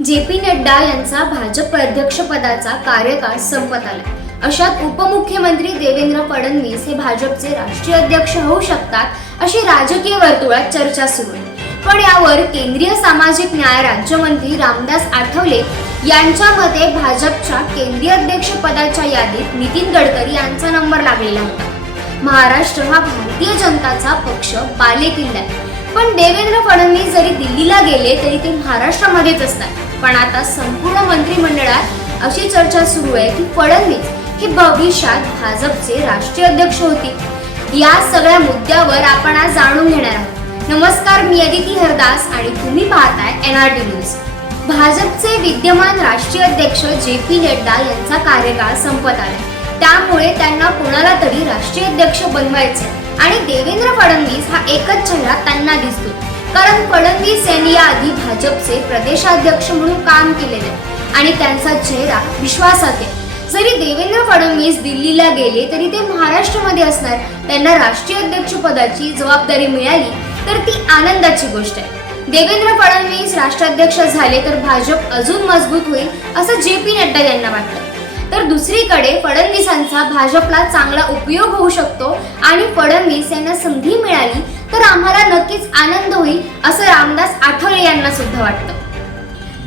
J P Nadda यांचा भाजप अध्यक्षपदाचा कार्यकाळ संपत आला. अशात उपमुख्यमंत्री देवेंद्र फडणवीस हे भाजपचे राष्ट्रीय अध्यक्ष होऊ शकतात अशी राजकीय वर्तुळात चर्चा सुरू आहे. पण यावर केंद्रीय सामाजिक न्याय राज्यमंत्री रामदास आठवले यांच्या मते भाजपच्या केंद्रीय अध्यक्षपदाच्या यादीत नितीन गडकरी यांचा नंबर लागलेला होता. महाराष्ट्र हा भारतीय जनताचा पक्ष बालेकिल्ला आहे. पण देवेंद्र फडणवीस जरी दिल्लीला गेले तरी ते महाराष्ट्रामध्येच असतात. पण आता संपूर्ण मंत्रिमंडळात अशी चर्चा सुरू आहे की फडणवीस हे भविष्यात भाजपचे राष्ट्रीय अध्यक्ष होतील. या सगळ्या मुद्द्यावर आपण आज जाणून घेणार आहोत. नमस्कार मी अदिती हरदास आणि तुम्ही पाहताय एन आर टी न्यूज. भाजपचे विद्यमान राष्ट्रीय अध्यक्ष जे पी नड्डा यांचा कार्यकाळ संपत आला. त्यामुळे त्यांना कोणाला तरी राष्ट्रीय अध्यक्ष बनवायचे आणि देवेंद्र फडणवीस हा एकच चेहरा त्यांना दिसतो. कारण फडणवीस यांनी याआधी भाजपचे प्रदेशाध्यक्ष म्हणून काम केलेले आहे आणि त्यांचा चेहरा विश्वासात आहे. जरी देवेंद्र फडणवीस दिल्लीला गेले तरी ते महाराष्ट्रामध्ये असणार. त्यांना राष्ट्रीय अध्यक्ष पदाची जबाबदारी मिळाली तर ती आनंदाची गोष्ट आहे. देवेंद्र फडणवीस राष्ट्राध्यक्ष झाले तर भाजप अजून मजबूत होईल असं जे पी नड्डा यांना वाटतं. तर दुसरीकडे फडणवीसांचा भाजपला चांगला उपयोग होऊ शकतो आणि फडणवीस यांना संधी मिळाली तर आम्हाला नक्कीच आनंद होईल असं रामदास आठवले यांना सुद्धा वाटतं.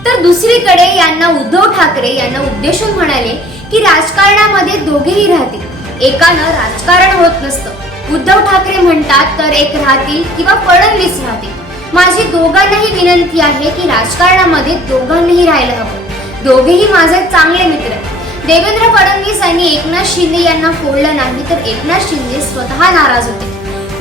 तर दुसरीकडे यांना उद्धव ठाकरे यांना उद्देशून म्हणाले की राजकारणामध्ये दोघेही राहतील. एकानं राजकारण होत नसतं. उद्धव ठाकरे म्हणतात तर एक राहतील किंवा फडणवीस राहतील. माझी दोघांनाही विनंती आहे की राजकारणामध्ये दोघांनीही राहायला हवं. दोघेही माझे चांगले मित्र. आहेत. देवेंद्र फडणवीस यांनी एकनाथ शिंदे यांना फोडलं नाही तर एकनाथ शिंदे स्वतः नाराज होते.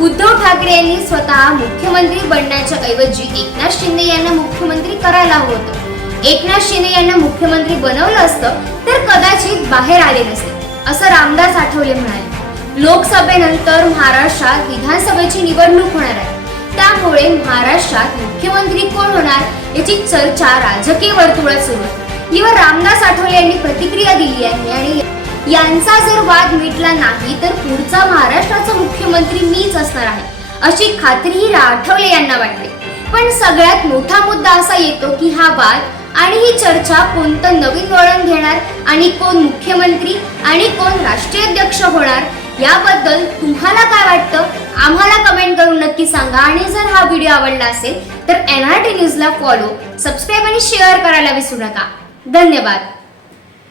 उद्धव ठाकरे यांनी स्वतः मुख्यमंत्री बनण्याच्या ऐवजी एकनाथ शिंदे यांना मुख्यमंत्री करायला हवं होतं. एकनाथ शिंदे यांना मुख्यमंत्री बनवलं असतं तर कदाचित बाहेर आले नसते असं रामदास आठवले म्हणाले. लोकसभेनंतर महाराष्ट्रात विधानसभेची निवडणूक होणार आहे. त्यामुळे महाराष्ट्रात मुख्यमंत्री कोण होणार याची चर्चा राजकीय वर्तुळात सुरू आहे. यावर रामदास आठवले यांनी प्रतिक्रिया दिली आहे. आणि यांचा जर वाद मिटला नाही तर पुढचा महाराष्ट्राचा मुख्यमंत्री मीच असणार आहे अशी खात्रीही आठवले यांना वाटते. पण सगळ्यात मोठा मुद्दा असा येतो की हा वाद आणि ही चर्चा कोणतं नवीन वळण घेणार आणि कोण मुख्यमंत्री आणि कोण राष्ट्रीय अध्यक्ष होणार याबद्दल तुम्हाला काय वाटतं? आम्हाला कमेंट करून नक्की सांगा. आणि जर हा व्हिडिओ आवडला असेल तर एन आर टी न्यूजला फॉलो सबस्क्राईब आणि शेअर करायला विसरू नका. धन्यवाद.